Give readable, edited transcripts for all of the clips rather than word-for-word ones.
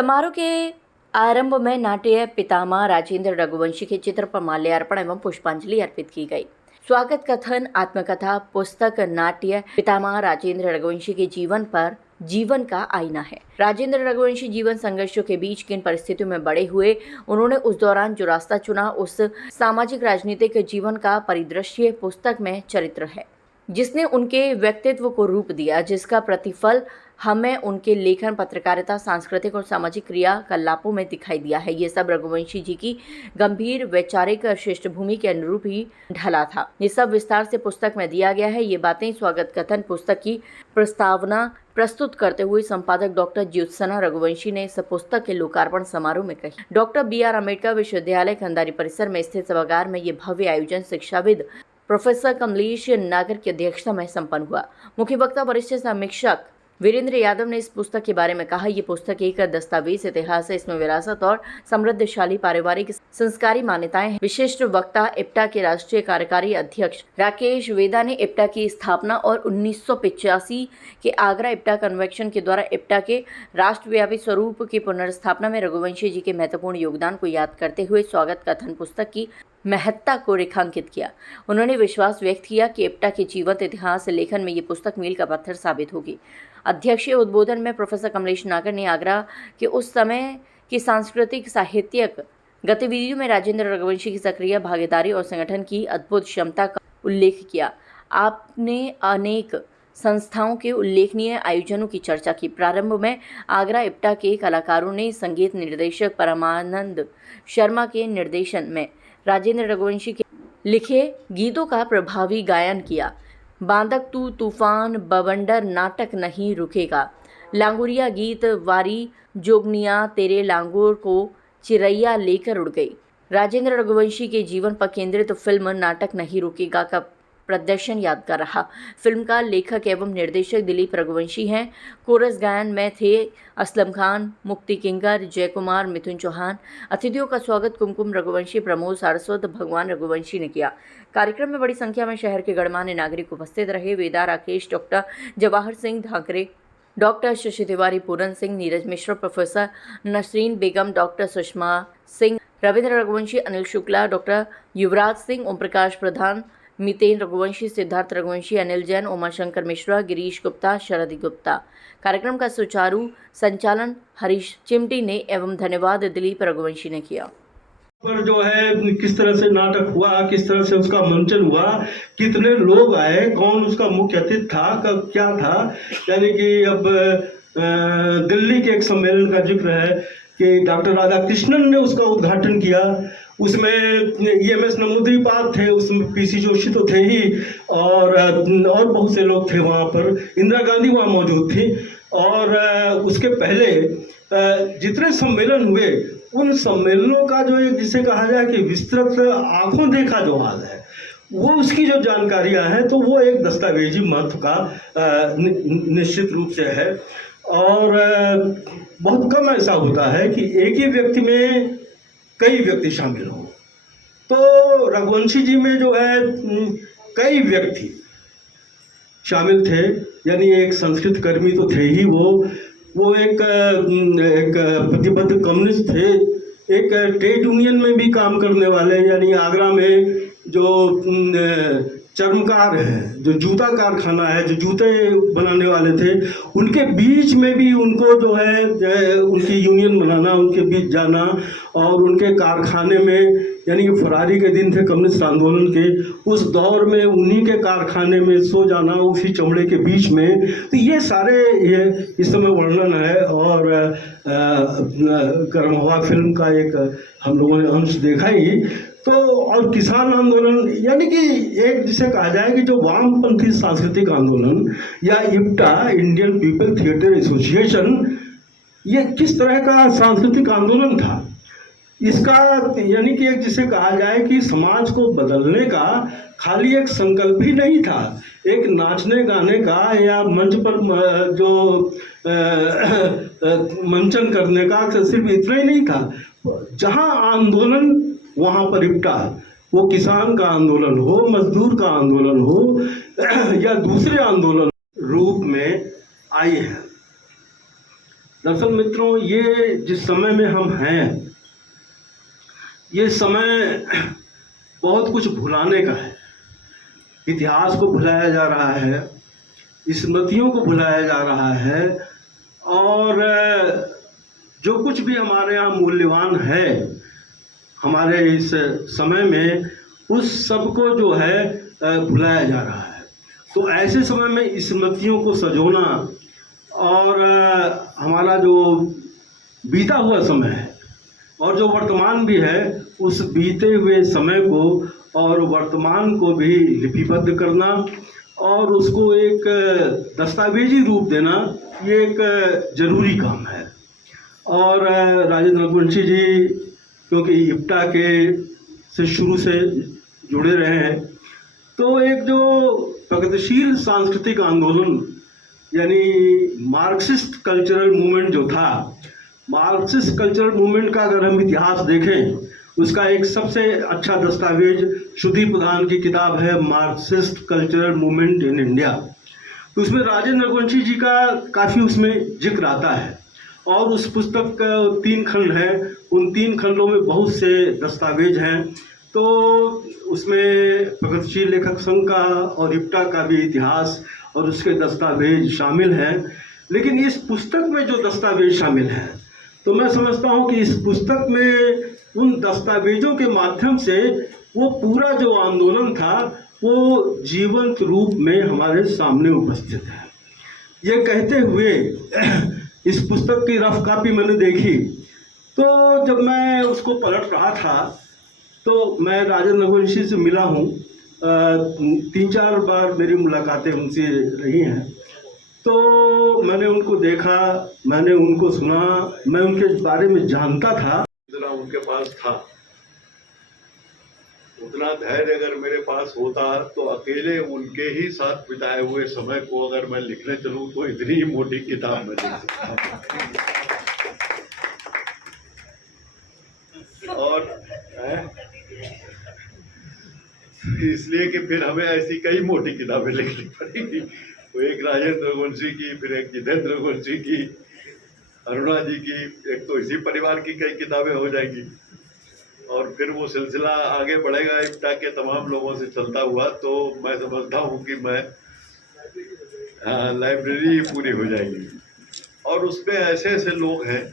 समारोह के आरंभ में नाट्य पितामह राजेंद्र रघुवंशी के चित्र पर माल्यार्पण एवं पुष्पांजलि अर्पित की गई। स्वागत कथन आत्मकथा पुस्तक नाट्य पितामह राजेंद्र रघुवंशी के जीवन का आईना है। राजेंद्र रघुवंशी जीवन संघर्षों के बीच किन परिस्थितियों में बड़े हुए, उन्होंने उस दौरान जो रास्ता चुना, उस सामाजिक राजनीतिक जीवन का परिदृश्य पुस्तक में चरित्र है, जिसने उनके व्यक्तित्व को रूप दिया, जिसका प्रतिफल हमें उनके लेखन, पत्रकारिता, सांस्कृतिक और सामाजिक क्रियाकलापों में दिखाई दिया है। ये सब रघुवंशी जी की गंभीर वैचारिक पृष्ठभूमि के अनुरूप ही ढला था। ये सब विस्तार से पुस्तक में दिया गया है। ये बातें स्वागत कथन पुस्तक की प्रस्तावना प्रस्तुत करते हुए संपादक डॉक्टर ज्योत्सना रघुवंशी ने इस पुस्तक के लोकार्पण समारोह में कही। Doctor B.R. अम्बेडकर विश्वविद्यालय खंडारी परिसर में स्थित सभागार में ये भव्य आयोजन शिक्षाविद प्रोफेसर कमलेश नागर की अध्यक्षता में संपन्न हुआ। मुख्य वक्ता वरिष्ठ समीक्षक वीरेंद्र यादव ने इस पुस्तक के बारे में कहा, ये पुस्तक एक दस्तावेज इतिहास है। इसमें विरासत और समृद्धशाली पारिवारिक संस्कारी मान्यताएं हैं। विशिष्ट वक्ता इप्टा के राष्ट्रीय कार्यकारी अध्यक्ष राकेश वेदा ने इप्टा की स्थापना और 1985 के आगरा इप्टा कन्वेंशन के द्वारा इप्टा के राष्ट्रव्यापी स्वरूप की पुनर्स्थापना में रघुवंशी जी के महत्वपूर्ण योगदान को याद करते हुए स्वागत कथन पुस्तक की महत्ता को रेखांकित किया। उन्होंने विश्वास व्यक्त किया कि इप्टा के जीवंत इतिहास लेखन में ये पुस्तक मील का पत्थर साबित होगी। अध्यक्षीय उद्बोधन में प्रोफेसर कमलेश नागर ने आगरा के उस समय की सांस्कृतिक साहित्यिक गतिविधियों में राजेंद्र रघुवंशी की सक्रिय भागीदारी और संगठन की अद्भुत क्षमता का उल्लेख किया। आपने अनेक संस्थाओं के उल्लेखनीय आयोजनों की चर्चा की। प्रारंभ में आगरा इप्टा के कलाकारों ने संगीत निर्देशक परमानंद शर्मा के निर्देशन में राजेंद्र रघुवंशी के लिखे गीतों का प्रभावी गायन किया। बांदक तू तूफान बवंडर नाटक नहीं रुकेगा, लांगुरिया गीत वारी जोगनिया तेरे लांगुर को चिरैया लेकर उड़ गई। राजेंद्र रघुवंशी के जीवन पर केंद्रित फिल्म नाटक नहीं रुकेगा का प्रदर्शन यादगार रहा। फिल्म का लेखक एवं निर्देशक दिलीप रघुवंशी हैं। कोरस गायन में थे असलम खान, मुक्ति किंकर, जयकुमार, मिथुन चौहान। अतिथियों का स्वागत कुमकुम रघुवंशी, प्रमोद सारस्वत, भगवान रघुवंशी ने किया। कार्यक्रम में बड़ी संख्या में शहर के गणमान्य नागरिक उपस्थित रहे। वेदा Rakesh, doctor Jawahar Singh Dhakre, doctor Shashi Tiwari, Puran Singh, Neeraj Mishra, professor Nasreen बेगम, डॉक्टर सुषमा सिंह, रविंद्र रघुवंशी, अनिल शुक्ला, डॉक्टर युवराज सिंह, ओम प्रकाश प्रधान, मितेन रघुवंशी, सिद्धार्थ रघुवंशी, अनिल जैन, उमाशंकर मिश्रा, गिरीश गुप्ता, शरद गुप्ता। कार्यक्रम का सुचारू संचालन हरीश चिमटी ने एवं धन्यवाद दिलीप रघुवंशी ने किया। पर जो है किस तरह से नाटक हुआ, किस तरह से उसका मंचन हुआ, कितने लोग आए, कौन उसका मुख्य अतिथि था, कब क्या था, यानी कि अब दिल्ली के एक सम्मेलन का जिक्र है कि डॉक्टर राधाकृष्णन ने उसका उद्घाटन किया। उसमें EMS नमूद्रीपाद थे, उसमें PC जोशी तो थे ही, और बहुत से लोग थे वहाँ पर। इंदिरा गांधी वहाँ मौजूद थी। और उसके पहले जितने सम्मेलन हुए, उन सम्मेलनों का जो एक जिसे कहा जाए कि विस्तृत आंखों देखा जो हाल है, वो उसकी जो जानकारियाँ हैं, तो वो एक दस्तावेजी महत्व का निश्चित रूप से है। और बहुत कम ऐसा होता है कि एक ही व्यक्ति में कई व्यक्ति शामिल हों। तो रघुवंशी जी में जो है कई व्यक्ति शामिल थे, यानी एक संस्कृत कर्मी तो थे ही, वो एक प्रतिबद्ध कम्युनिस्ट थे, एक ट्रेड यूनियन में भी काम करने वाले, यानी आगरा में जो चर्मकार हैं, जो जूता कारखाना है, जो जूते बनाने वाले थे, उनके बीच में भी उनको जो है उनकी यूनियन बनाना, उनके बीच जाना, और उनके कारखाने में, यानी कि फरारी के दिन थे कम्युनिस्ट आंदोलन के, उस दौर में उन्हीं के कारखाने में सो जाना, उसी चमड़े के बीच में। तो ये सारे ये इस समय वर्णन है। और गर्म हवा फिल्म का एक हम लोगों ने अंश देखा ही। तो और किसान आंदोलन, यानी कि एक जिसे कहा जाए कि जो वामपंथी सांस्कृतिक आंदोलन या IPTA, Indian people theatre association, ये किस तरह का सांस्कृतिक आंदोलन था, इसका यानी कि एक जिसे कहा जाए कि समाज को बदलने का खाली एक संकल्प ही नहीं था, एक नाचने गाने का या मंच पर जो मंचन करने का सिर्फ इतना ही नहीं था। जहां आंदोलन वहां पर इप्टा, वो किसान का आंदोलन हो, मजदूर का आंदोलन हो या दूसरे आंदोलन रूप में आई है। दरअसल मित्रों, ये जिस समय में हम हैं, ये समय बहुत कुछ भुलाने का है। इतिहास को भुलाया जा रहा है, स्मृतियों को भुलाया जा रहा है, और जो कुछ भी हमारे यहाँ मूल्यवान है हमारे इस समय में, उस सब को जो है भुलाया जा रहा है। तो ऐसे समय में स्मृतियों को संजोना और हमारा जो बीता हुआ समय है और जो वर्तमान भी है, उस बीते हुए समय को और वर्तमान को भी लिपिबद्ध करना और उसको एक दस्तावेजी रूप देना, ये एक ज़रूरी काम है। और राजेंद्र रघुवंशी जी क्योंकि इप्टा के से शुरू से जुड़े रहे हैं, तो एक जो प्रगतिशील सांस्कृतिक आंदोलन यानी मार्क्सिस्ट कल्चरल मूवमेंट जो था, मार्क्सिस्ट कल्चरल मूवमेंट का अगर हम इतिहास देखें, उसका एक सबसे अच्छा दस्तावेज सुधीर प्रधान की किताब है Marxist cultural movement in India. तो उसमें राजेंद्र रघुवंशी जी का काफ़ी उसमें जिक्र आता है और उस पुस्तक का 3 खंड है, उन 3 खंडों में बहुत से दस्तावेज हैं। तो उसमें प्रगतिशील लेखक संघ का और इप्टा का भी इतिहास और उसके दस्तावेज शामिल हैं। लेकिन इस पुस्तक में जो दस्तावेज शामिल हैं, तो मैं समझता हूँ कि इस पुस्तक में उन दस्तावेजों के माध्यम से वो पूरा जो आंदोलन था वो जीवंत रूप में हमारे सामने उपस्थित है। ये कहते हुए इस पुस्तक की रफ कॉपी मैंने देखी, तो जब मैं उसको पलट रहा था तो मैं राजेंद्र रघुवंशी से मिला हूँ, 3-4 बार मेरी मुलाकातें उनसे रही हैं। तो मैंने उनको देखा, मैंने उनको सुना, मैं उनके बारे में जानता था। जितना उनके पास था, उतना धैर्य अगर मेरे पास होता तो अकेले उनके ही साथ बिताए हुए समय को अगर मैं लिखने चलूं तो इतनी ही मोटी किताब में लिख सकता। और इसलिए कि फिर हमें ऐसी कई मोटी किताबें लिखनी पड़ेगी। तो एक राजेंद्र रघुवंशी की, फिर एक जितेंद्र रघुवंशी की, अरुणा जी की, एक तो इसी परिवार की कई किताबें हो जाएंगी और फिर वो सिलसिला आगे बढ़ेगा इप्टा के तमाम लोगों से चलता हुआ। तो मैं समझता हूँ कि मैं लाइब्रेरी पूरी हो जाएगी। और उसमें ऐसे ऐसे लोग हैं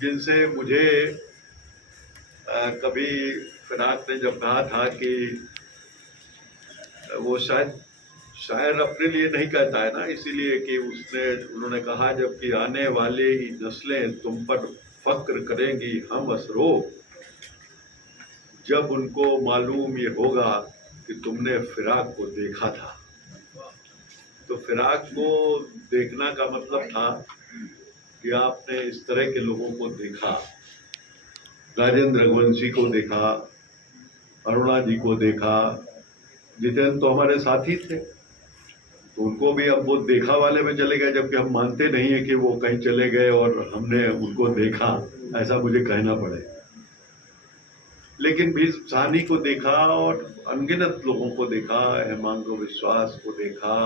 जिनसे मुझे कभी फिराक ने जब कहा था कि वो शायर अपने लिए नहीं कहता है ना, इसीलिए कि उन्होंने कहा जबकि आने वाले ही नस्लें तुम पर फक्र करेंगी हम असरो, जब उनको मालूम ये होगा कि तुमने फिराक को देखा था। तो फिराक को देखना का मतलब था कि आपने इस तरह के लोगों को देखा, राजेंद्र रघुवंशी को देखा, अरुणा जी को देखा, जितेंद्र तो हमारे साथी थे, तो उनको भी अब वो देखा वाले में चले गए, जबकि हम मानते नहीं है कि वो कहीं चले गए और हमने उनको देखा, ऐसा मुझे कहना पड़े। लेकिन भी सानी को देखा और अनगिनत लोगों को देखा, हेमांगो विश्वास को देखा।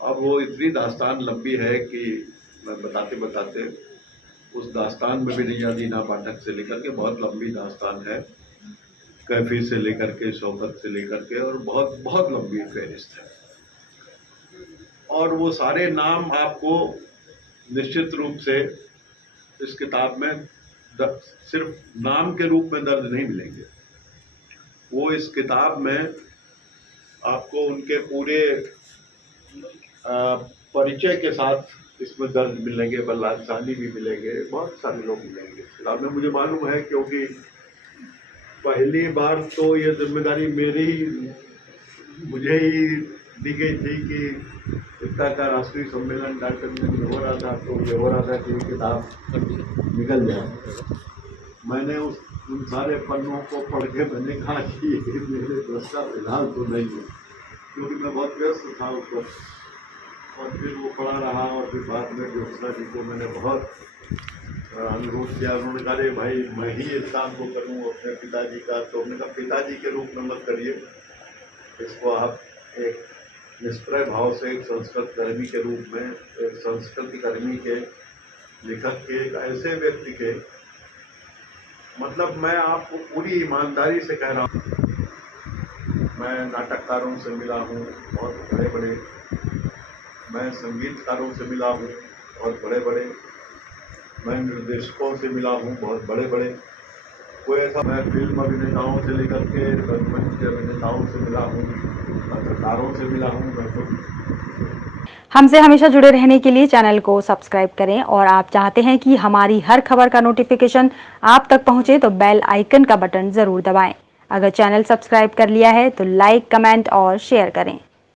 अब वो इतनी दास्तान लंबी है कि मैं बताते बताते उस दास्तान में भी नियाज़ीना पाठक से लेकर के बहुत लंबी दास्तान है, कैफी से लेकर के, शौकत से लेकर के, और बहुत बहुत लंबी फहरिस्त है। और वो सारे नाम आपको निश्चित रूप से इस किताब में सिर्फ नाम के रूप में दर्ज नहीं मिलेंगे। वो इस किताब में आपको उनके पूरे परिचय के साथ इसमें दर्ज मिलेंगे, बल्लाल साहनी भी मिलेंगे, बहुत सारे लोग मिलेंगे इस किताब में। मुझे मालूम है क्योंकि पहली बार तो ये जिम्मेदारी मुझे ही दी गई थी कि इप्टा का राष्ट्रीय सम्मेलन डॉक्टर में हो रहा था, तो ये हो रहा था कि किताब निकल जाए। मैंने उन सारे पन्नों को पढ़ के मैंने कहा कि मेरे बस का फिलहाल तो नहीं है, क्योंकि मैं बहुत व्यस्त था उस वक्त। और फिर वो पढ़ा रहा और फिर बाद में ज्योत्सना जी को मैंने बहुत अनुरोध किया। उन्होंने कहा रे भाई मैं ही इस काम को करूँ अपने पिताजी का। तो उन्होंने कहा पिताजी के रूप में मत करिए इसको, आप एक निष्प्रय भाव से एक संस्कृत कर्मी के रूप में, एक संस्कृति कर्मी के, लेखक के, एक ऐसे व्यक्ति के, मतलब मैं आपको पूरी ईमानदारी से कह रहा हूँ, मैं नाटककारों से मिला हूँ बहुत बड़े बड़े, मैं संगीतकारों से मिला हूँ बहुत बड़े बड़े, मैं निर्देशकों से मिला हूँ बहुत बड़े बड़े, कोई ऐसा, मैं फिल्म अभिनेताओं से लेकर के रंगमंच के अभिनेताओं से मिला हूँ, पत्रकारों से मिला हूँ, मैं खुद। हमसे हमेशा जुड़े रहने के लिए चैनल को सब्सक्राइब करें और आप चाहते हैं कि हमारी हर खबर का नोटिफिकेशन आप तक पहुंचे तो बेल आइकन का बटन जरूर दबाएं। अगर चैनल सब्सक्राइब कर लिया है तो लाइक, कमेंट और शेयर करें।